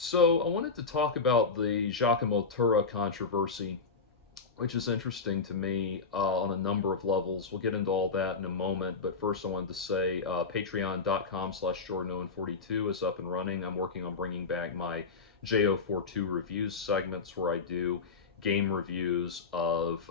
So I wanted to talk about the Giacomo Tora controversy, which is interesting to me on a number of levels. We'll get into all that in a moment, but first I wanted to say patreon.com/Jordan042 is up and running. I'm working on bringing back my JO42 reviews segments where I do game reviews of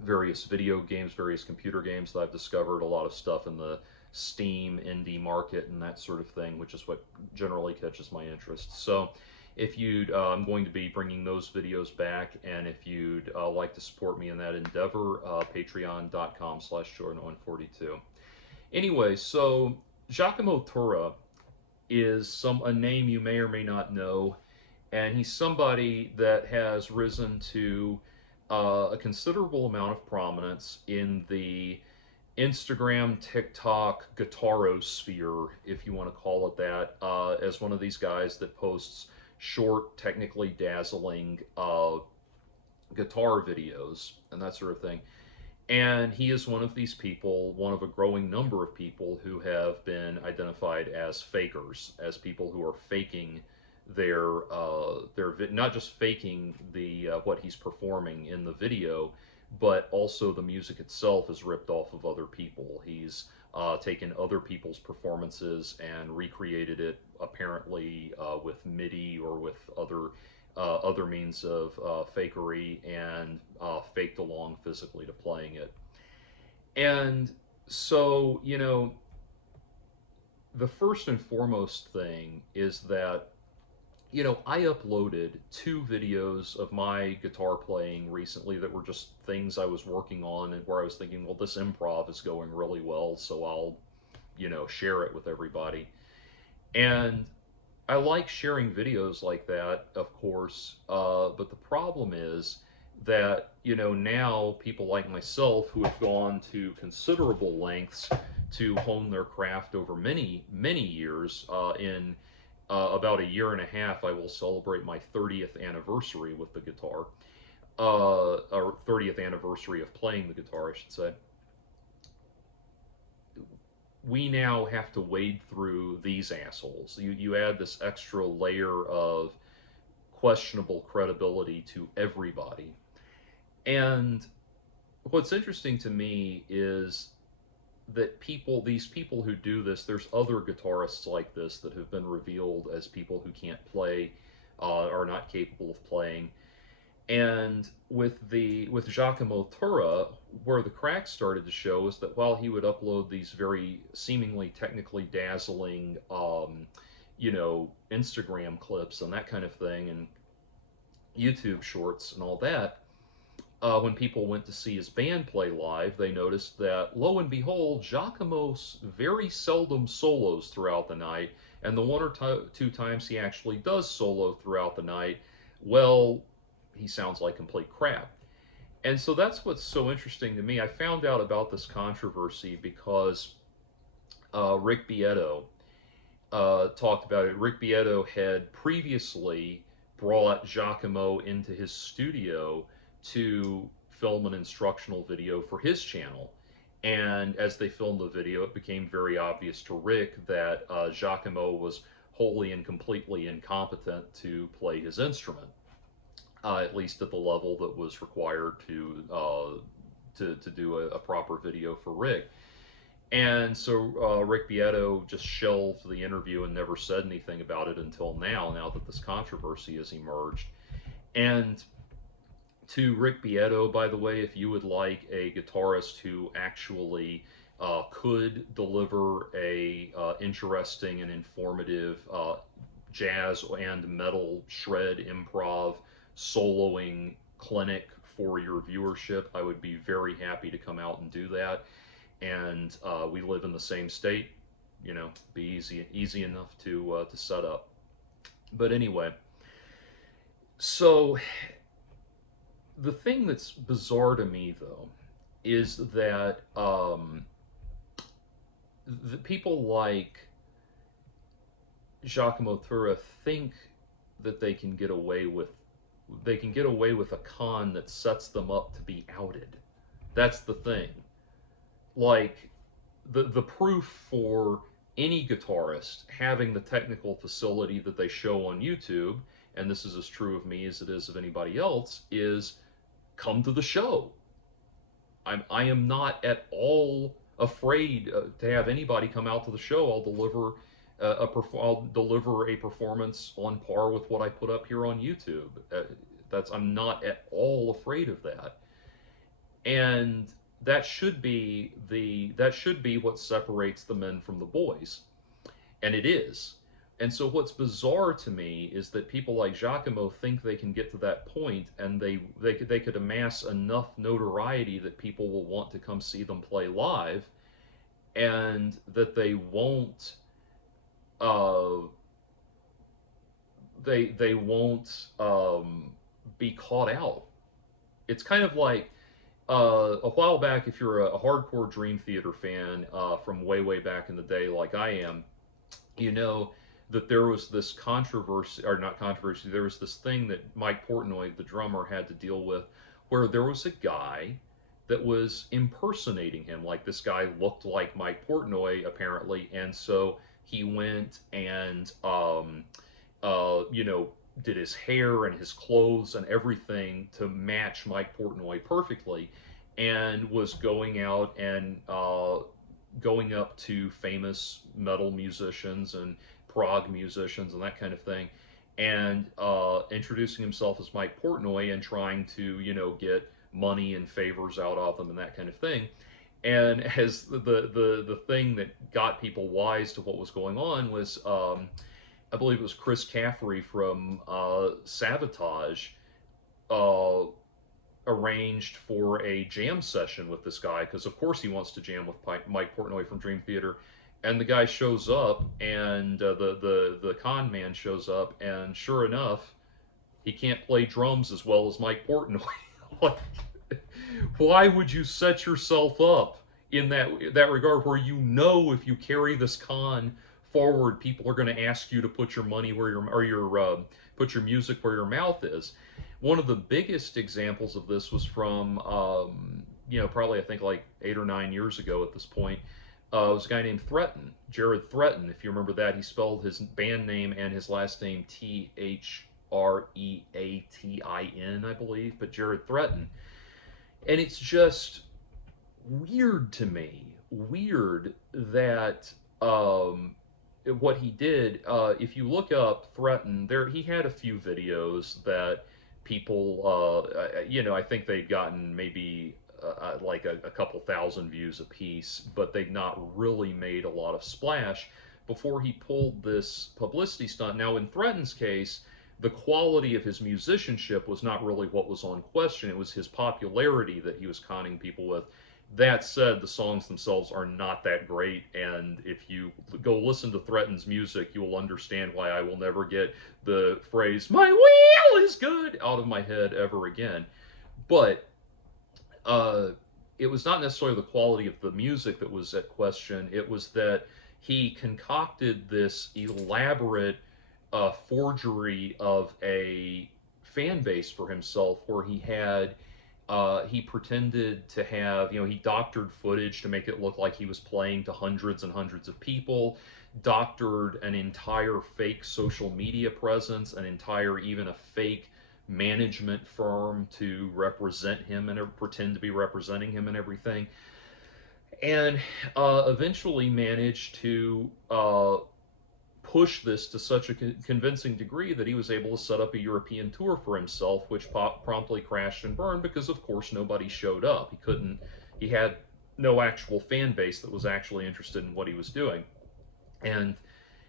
various video games, various computer games that I've discovered, a lot of stuff in the Steam indie market and that sort of thing, which is what generally catches my interest. So, if you'd, I'm going to be bringing those videos back, and if you'd like to support me in that endeavor, patreon.com/Jordan142. Anyway, so Jacamo Tora is a name you may or may not know, and he's somebody that has risen to a considerable amount of prominence in the Instagram, TikTok, guitarosphere, if you want to call it that, as one of these guys that posts short, technically dazzling guitar videos and that sort of thing. And he is one of these people, one of a growing number of people who have been identified as fakers, as people who are faking their not just faking the what he's performing in the video, but also the music itself is ripped off of other people. He's taken other people's performances and recreated it, apparently with MIDI or with other means of fakery, and faked along physically to playing it. And so, the first and foremost thing is that, I uploaded two videos of my guitar playing recently that were just things I was working on and where I was thinking, well, this improv is going really well, so I'll, share it with everybody. And I like sharing videos like that, of course, but the problem is that, now people like myself who have gone to considerable lengths to hone their craft over many, many years, in about a year and a half, I will celebrate my 30th anniversary with the guitar, or 30th anniversary of playing the guitar, I should say. We now have to wade through these assholes. You add this extra layer of questionable credibility to everybody. And what's interesting to me is that these people who do this, there's other guitarists like this that have been revealed as people who can't play, are not capable of playing. And with Giacomo Tora, where the cracks started to show is that while he would upload these very seemingly technically dazzling, Instagram clips and that kind of thing, and YouTube shorts and all that, when people went to see his band play live, they noticed that, lo and behold, Giacomo very seldom solos throughout the night, and the one or two times he actually does solo throughout the night, well, he sounds like complete crap. And so that's what's so interesting to me. I found out about this controversy because Rick Beato talked about it. Rick Beato had previously brought Giacomo into his studio to film an instructional video for his channel. And as they filmed the video, it became very obvious to Rick that Giacomo was wholly and completely incompetent to play his instrument, at least at the level that was required to do a proper video for Rick. And so Rick Beato just shelved the interview and never said anything about it until now that this controversy has emerged. And to Rick Beato, by the way, if you would like a guitarist who actually could deliver a interesting and informative jazz and metal shred improv soloing clinic for your viewership, I would be very happy to come out and do that. And we live in the same state, be easy enough to set up. But anyway, so the thing that's bizarre to me, though, is that the people like Giacomo Tora think that they can get away with a con that sets them up to be outed. That's the thing. Like, the proof for any guitarist having the technical facility that they show on YouTube, and this is as true of me as it is of anybody else, is come to the show. I am not at all afraid to have anybody come out to the show. I'll deliver a performance on par with what I put up here on YouTube. I'm not at all afraid of that, and that should be what separates the men from the boys, and it is. And so what's bizarre to me is that people like Giacomo think they can get to that point, and they could amass enough notoriety that people will want to come see them play live, and that they won't uh, they won't be caught out. It's kind of like a while back, if you're a hardcore Dream Theater fan from way back in the day, like I am, you know that there was this controversy, or not controversy, there was this thing that Mike Portnoy, the drummer, had to deal with, where there was a guy that was impersonating him. Like, this guy looked like Mike Portnoy, apparently, and so he went and, you know, did his hair and his clothes and everything to match Mike Portnoy perfectly, and was going out and going up to famous metal musicians and prog musicians and that kind of thing, and introducing himself as Mike Portnoy and trying to, you know, get money and favors out of them and that kind of thing. And as the thing that got people wise to what was going on was, I believe it was Chris Caffrey from Sabotage uh, arranged for a jam session with this guy, because of course he wants to jam with Mike Portnoy from Dream Theater. And the guy shows up, and the con man shows up, and sure enough, he can't play drums as well as Mike Portnoy. Like, why would you set yourself up in that regard, where you know if you carry this con forward, people are going to ask you to put your money where your put your music where your mouth is. One of the biggest examples of this was from you know, probably I think like 8 or 9 years ago at this point. It was a guy named Threatin, Jared Threatin. If you remember that, he spelled his band name and his last name Threatin, I believe, but Jared Threatin. And it's just weird to me, weird that what he did. If you look up Threatin, there he had a few videos that people, you know, I think they'd gotten maybe like a couple thousand views apiece, but they'd not really made a lot of splash before he pulled this publicity stunt. Now, in Threatin's case, the quality of his musicianship was not really what was on question. It was his popularity that he was conning people with. That said, the songs themselves are not that great, and if you go listen to Threatin's music, you will understand why I will never get the phrase, "my wheel is good," out of my head ever again. But it was not necessarily the quality of the music that was at question. It was that he concocted this elaborate forgery of a fan base for himself, where he pretended to have, you know, he doctored footage to make it look like he was playing to hundreds and hundreds of people, doctored an entire fake social media presence, an entire, even a fake management firm to represent him and pretend to be representing him and everything, and eventually managed to push this to such a convincing degree that he was able to set up a European tour for himself, which promptly crashed and burned because, of course, nobody showed up. He had no actual fan base that was actually interested in what he was doing. And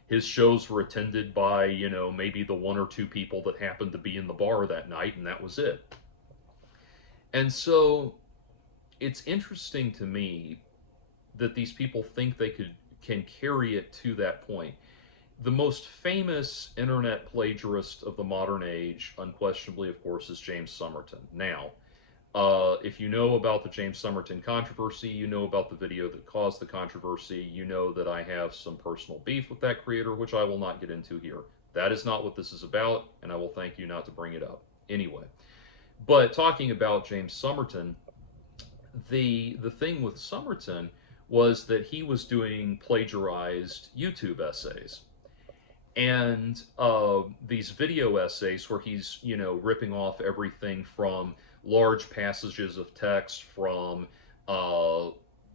his shows were attended by, you know, maybe the one or two people that happened to be in the bar that night, and that was it. And so it's interesting to me that these people think they can carry it to that point. The most famous internet plagiarist of the modern age, unquestionably, of course, is James Summerton. Now, if you know about the James Summerton controversy, you know about the video that caused the controversy, you know that I have some personal beef with that creator, which I will not get into here. That is not what this is about, and I will thank you not to bring it up. Anyway, but talking about James Summerton, the thing with Summerton was that he was doing plagiarized YouTube essays. And these video essays where he's, ripping off everything from large passages of text from uh,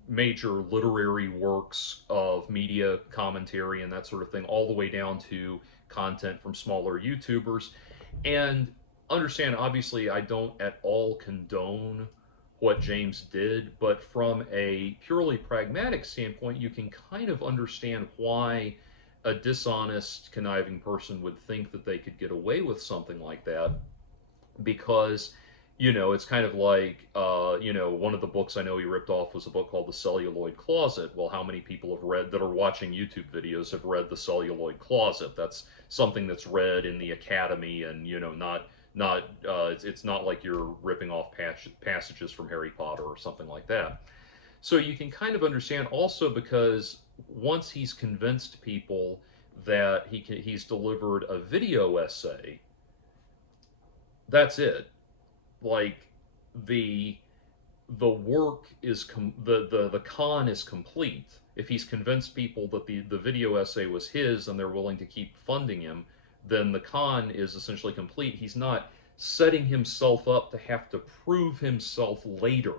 major literary works of media commentary and that sort of thing, all the way down to content from smaller YouTubers. And understand, obviously, I don't at all condone what James did, but from a purely pragmatic standpoint, you can kind of understand why a dishonest, conniving person would think that they could get away with something like that, because it's kind of like one of the books I know he ripped off was a book called The Celluloid Closet. Well, how many people have read that are watching YouTube videos have read The Celluloid Closet? That's something that's read in the academy, and it's not like you're ripping off passages from Harry Potter or something like that. So you can kind of understand also, because once he's convinced people that he's delivered a video essay, that's it. Like the the work is the con is complete. If he's convinced people that the video essay was his and they're willing to keep funding him, then the con is essentially complete. He's not setting himself up to have to prove himself later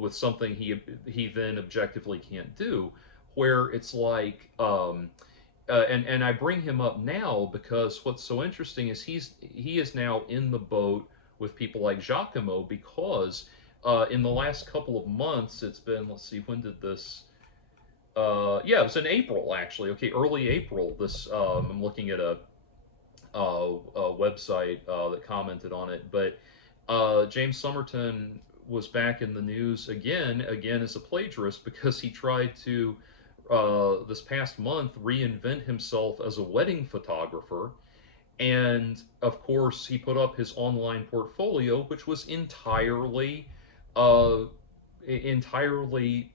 with something he then objectively can't do. Where it's like, and I bring him up now because what's so interesting is he is now in the boat with people like Giacomo, because in the last couple of months, it's been, let's see, when did this? Yeah, it was in April actually. Okay, early April. This I'm looking at a website that commented on it, but James Summerton was back in the news again as a plagiarist, because he tried to this past month reinvent himself as a wedding photographer. And of course, he put up his online portfolio, which was uh, entirely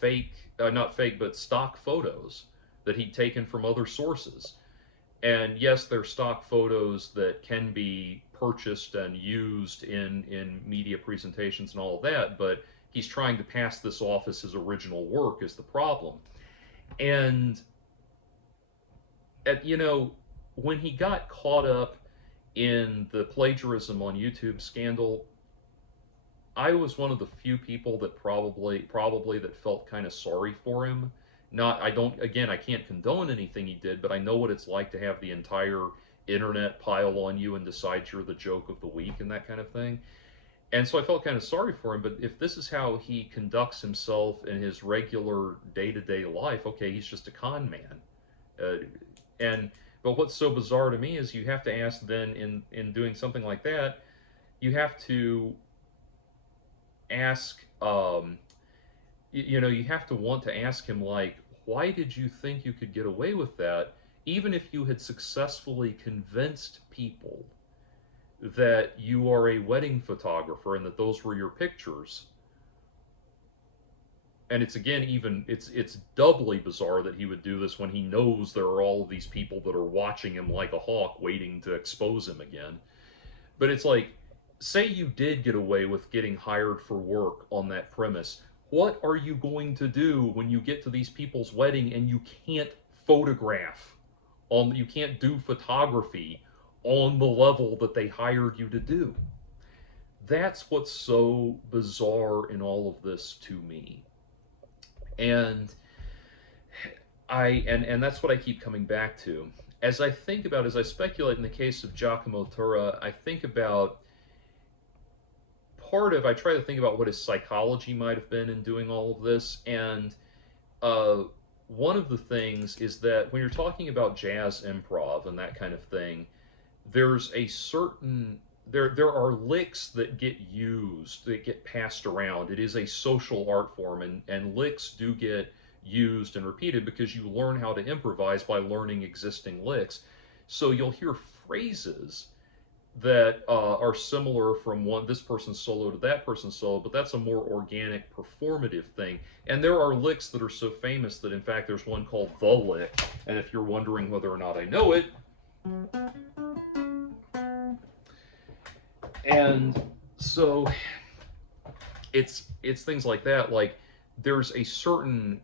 fake, not fake, but stock photos that he'd taken from other sources. And yes, they're stock photos that can be purchased and used in media presentations and all of that, but he's trying to pass this off as his original work is the problem. And when he got caught up in the plagiarism on YouTube scandal, I was one of the few people that probably that felt kind of sorry for him. Not, I don't, again, I can't condone anything he did, but I know what it's like to have the entire internet pile on you and decide you're the joke of the week and that kind of thing. And so I felt kind of sorry for him. But if this is how he conducts himself in his regular day-to-day life, okay, he's just a con man. And but what's so bizarre to me is you have to ask then, in doing something like that, you have to ask, you have to want to ask him, like, why did you think you could get away with that, even if you had successfully convinced people that you are a wedding photographer and that those were your pictures? And it's again, even it's doubly bizarre that he would do this when he knows there are all of these people that are watching him like a hawk, waiting to expose him again. But it's like, say you did get away with getting hired for work on that premise. What are you going to do when you get to these people's wedding and you can't photograph you can't do photography on the level that they hired you to do? That's what's so bizarre in all of this to me. And and that's what I keep coming back to. As I speculate in the case of Jacamo Tora, I try to think about what his psychology might have been in doing all of this. And uh, one of the things is that when you're talking about jazz improv and that kind of thing, there's a certain there are licks that get used, that get passed around. It is a social art form, and licks do get used and repeated because you learn how to improvise by learning existing licks. So you'll hear phrases that are similar from this person's solo to that person's solo, but that's a more organic, performative thing. And there are licks that are so famous that, in fact, there's one called The Lick. And if you're wondering whether or not I know it, and so it's things like that. Like there's a certain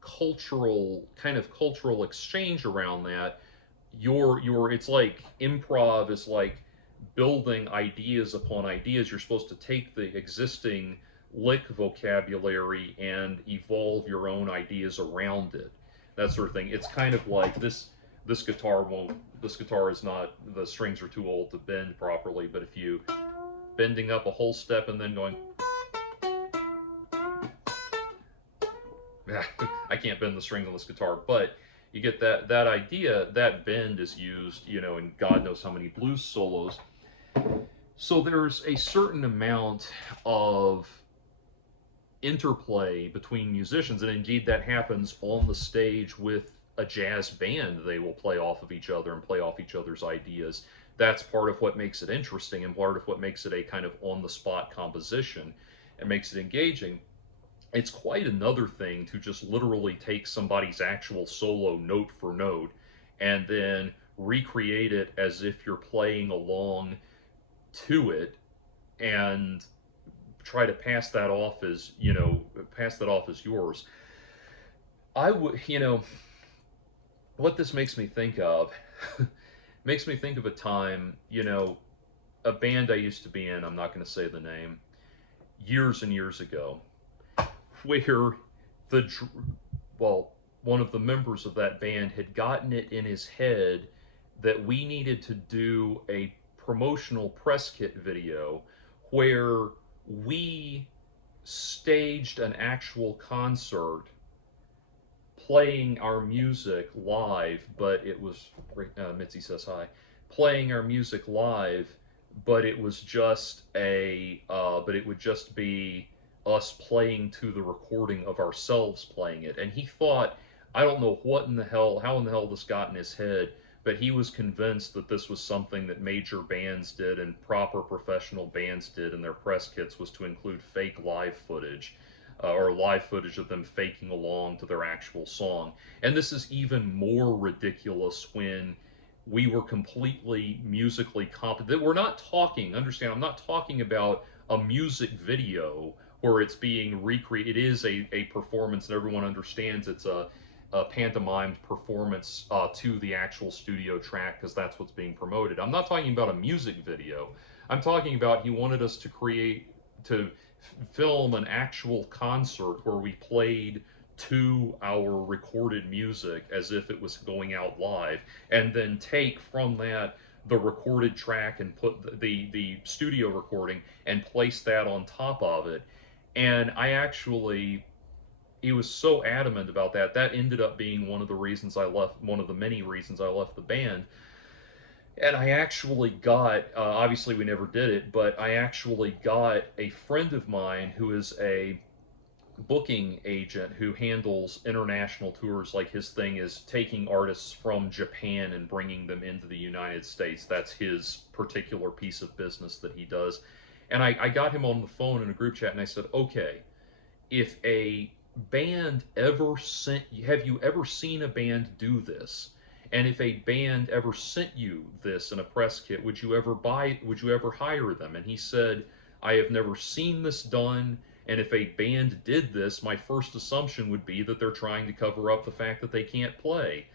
cultural exchange around that. Your It's like improv is like building ideas upon ideas. You're supposed to take the existing lick vocabulary and evolve your own ideas around it, that sort of thing. It's kind of like this guitar won't this guitar is not, the strings are too old to bend properly, but if you bending up a whole step and then going, I can't bend the strings on this guitar, but you get that idea. That bend is used, in God knows how many blues solos. So there's a certain amount of interplay between musicians, and indeed that happens on the stage with a jazz band. They will play off of each other and play off each other's ideas. That's part of what makes it interesting, and part of what makes it a kind of on the spot composition and makes it engaging. It's quite another thing to just literally take somebody's actual solo note for note and then recreate it as if you're playing along to it, and try to pass that off as yours. I would, what this makes me think of makes me think of a time, a band I used to be in, I'm not going to say the name, years and years ago, where the well, one of the members of that band had gotten it in his head that we needed to do a promotional press kit video where we staged an actual concert playing our music live, but it was, Mitzi says hi, playing our music live, but it was just but it would just be us playing to the recording of ourselves playing it. And he thought, I don't know how in the hell this got in his head, but he was convinced that this was something that major bands did and proper professional bands did in their press kits, was to include fake live footage, or live footage of them faking along to their actual song. And this is even more ridiculous when we were completely musically competent. We're not talking, understand, I'm not talking about a music video where it's being recreated. It is a performance, and everyone understands it's a pantomimed performance to the actual studio track, because that's what's being promoted. I'm not talking about a music video. I'm talking about, he wanted us to film an actual concert where we played to our recorded music as if it was going out live, and then take from that the recorded track and put the studio recording and place that on top of it. And he was so adamant about that. That ended up being one of the many reasons I left the band. And I actually got, obviously we never did it, but I actually got a friend of mine who is a booking agent who handles international tours. Like, his thing is taking artists from Japan and bringing them into the United States. That's his particular piece of business that he does. And I got him on the phone in a group chat, and I said, okay, if a band have you ever seen a band do this? And if a band ever sent you this in a press kit, would you ever hire them? And he said, I have never seen this done, and if a band did this, my first assumption would be that they're trying to cover up the fact that they can't play.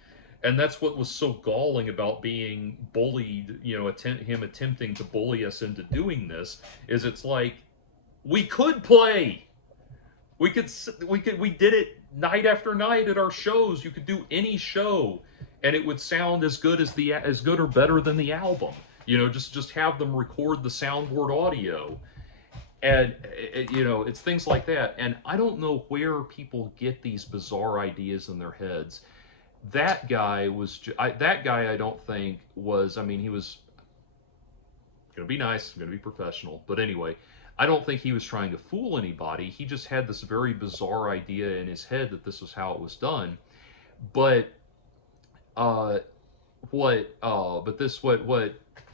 And that's what was so galling about being bullied, him attempting to bully us into doing this, is it's like, we could play. We did it night after night at our shows. You could do any show, and it would sound as good or better than the album. Just have them record the soundboard audio, and it's things like that. And I don't know where people get these bizarre ideas in their heads. That guy I don't think was. I mean, he was going to be nice, going to be professional, but anyway. I don't think he was trying to fool anybody. He just had this very bizarre idea in his head that this was how it was done. But what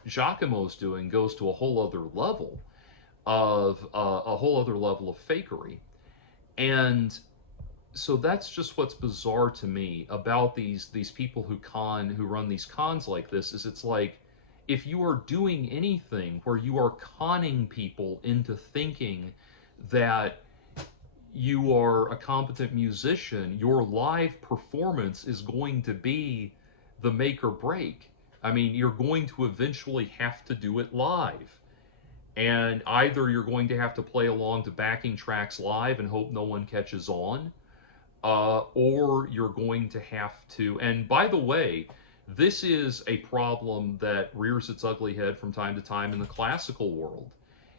Giacomo's doing goes to a whole other level of fakery. And so that's just what's bizarre to me about these people who run these cons like this. Is it's like, if you are doing anything where you are conning people into thinking that you are a competent musician, your live performance is going to be the make or break. I mean, you're going to eventually have to do it live. And either you're going to have to play along to backing tracks live and hope no one catches on, or you're going to have to. And by the way, this is a problem that rears its ugly head from time to time in the classical world.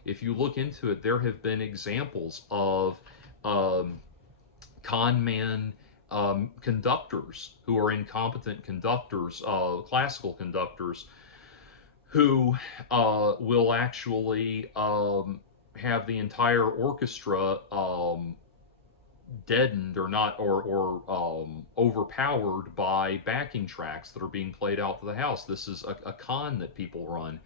If you look into it, there have been examples of um, con man conductors who are incompetent conductors, classical conductors, who will actually have the entire orchestra deadened or not or overpowered by backing tracks that are being played out to the house. This is a con that people run,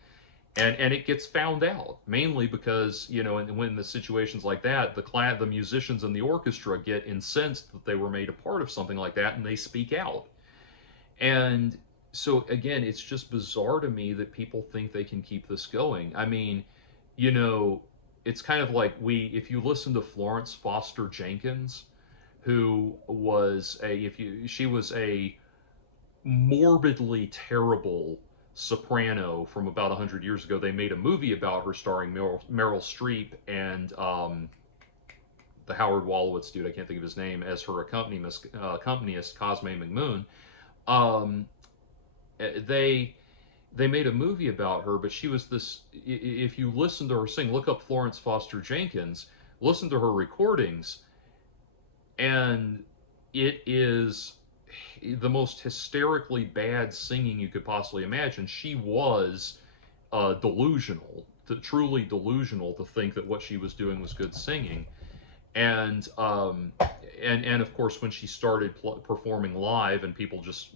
and it gets found out mainly because when the situations like that, the musicians in the orchestra get incensed that they were made a part of something like that, and they speak out. And so again, it's just bizarre to me that people think they can keep this going. I mean, you know, it's kind of like if you listen to Florence Foster Jenkins, who was she was a morbidly terrible soprano from about 100 years ago. They made a movie about her starring Meryl Streep and the Howard Wolowitz dude, I can't think of his name, as her accompanist Cosme McMoon. Um, they they made a movie about her, but she was this. If you listen to her sing, look up Florence Foster Jenkins, listen to her recordings, and it is the most hysterically bad singing you could possibly imagine. She was delusional, truly delusional, to think that what she was doing was good singing. And and of course, when she started performing live, and people just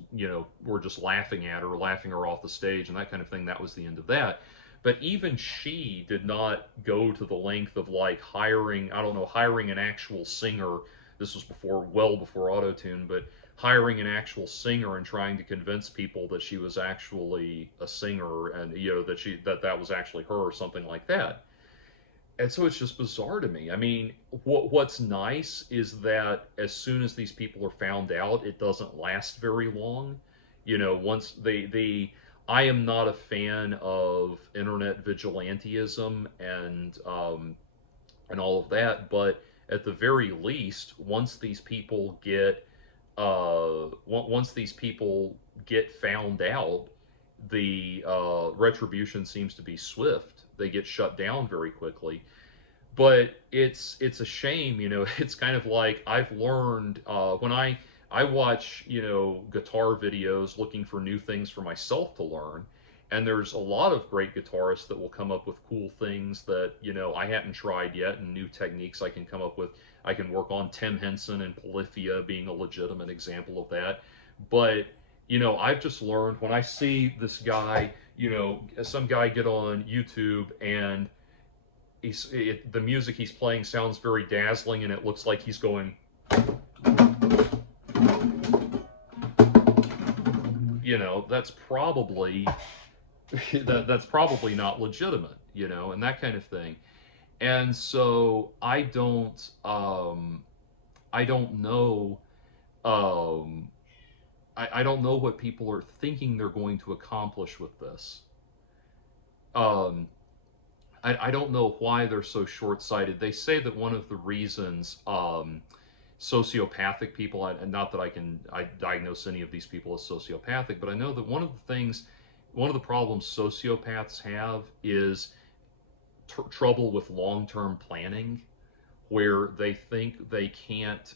were just laughing at her, laughing her off the stage, and that kind of thing, that was the end of that. But even she did not go to the length of like hiring, I don't know, hiring an actual singer. This was well before autotune, but hiring an actual singer and trying to convince people that she was actually a singer, and that was actually her or something like that. And so it's just bizarre to me. I mean, what's nice is that as soon as these people are found out, it doesn't last very long. Once I am not a fan of internet vigilantism and all of that, but at the very least, once these people get found out, the retribution seems to be swift. They get shut down very quickly. But it's a shame. It's kind of like I've learned when I watch guitar videos looking for new things for myself to learn, and there's a lot of great guitarists that will come up with cool things that I hadn't tried yet, and new techniques I can come up with. I can work on Tim Henson and Polyphia being a legitimate example of that. But I've just learned when I see this guy, some guy get on YouTube, and the music he's playing sounds very dazzling, and it looks like he's going, that's probably that's probably not legitimate, and that kind of thing. And so I don't know, I don't know what people are thinking they're going to accomplish with this. Um, I don't know why they're so short-sighted. They say that one of the reasons sociopathic people, and not that I diagnose any of these people as sociopathic, but I know that one of the problems sociopaths have is trouble with long-term planning, where they think they can't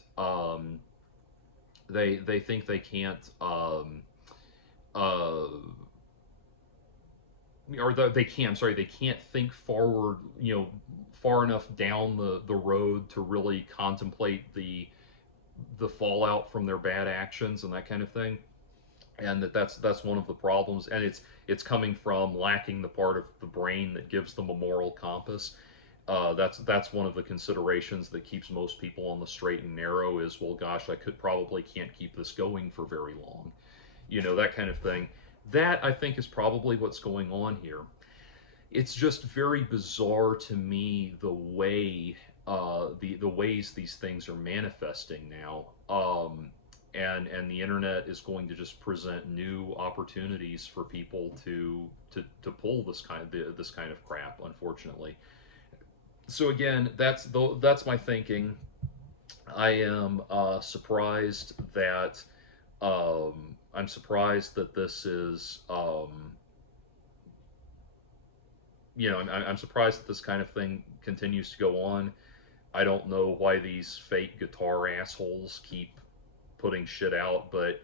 they think they can't or they can, I'm sorry, they can't think forward, far enough down the road to really contemplate the fallout from their bad actions and that kind of thing. And that's one of the problems, and it's coming from lacking the part of the brain that gives them a moral compass. That's one of the considerations that keeps most people on the straight and narrow is, well, gosh, I probably can't keep this going for very long, that kind of thing. That, I think, is probably what's going on here. It's just very bizarre to me the way the ways these things are manifesting now. And the internet is going to just present new opportunities for people to pull this kind of crap, unfortunately. So again, that's my thinking. I am surprised that I'm surprised that this is I'm surprised that this kind of thing continues to go on. I don't know why these fake guitar assholes keep putting shit out, but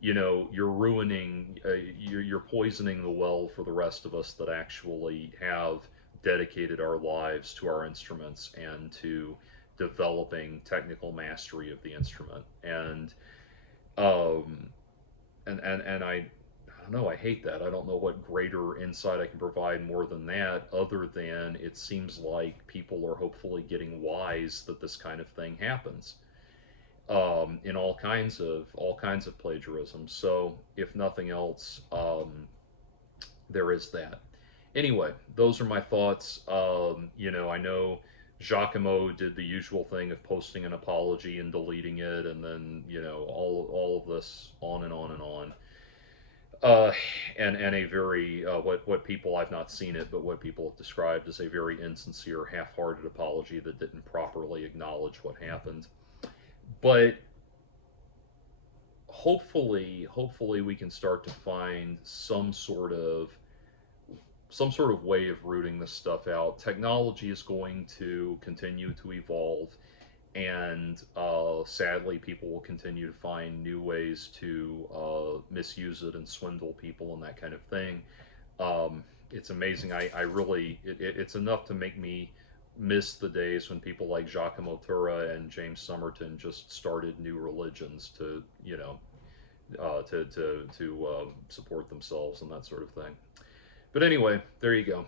you're ruining, you're poisoning the well for the rest of us that actually have dedicated our lives to our instruments and to developing technical mastery of the instrument. Um, and I don't know. I hate that. I don't know what greater insight I can provide more than that, other than it seems like people are hopefully getting wise that this kind of thing happens in all kinds of plagiarism. So, if nothing else, there is that. Anyway, those are my thoughts. I know Giacomo did the usual thing of posting an apology and deleting it, and then all of this on and on and on. Uh, and a very what people, I've not seen it, but what people have described as a very insincere, half-hearted apology that didn't properly acknowledge what happened. But hopefully we can start to find some sort of way of rooting this stuff out. Technology is going to continue to evolve, and sadly, people will continue to find new ways to misuse it and swindle people and that kind of thing. It's amazing. I really, it's enough to make me miss the days when people like Jacamo Tora and James Summerton just started new religions to, to support themselves and that sort of thing. But anyway, there you go.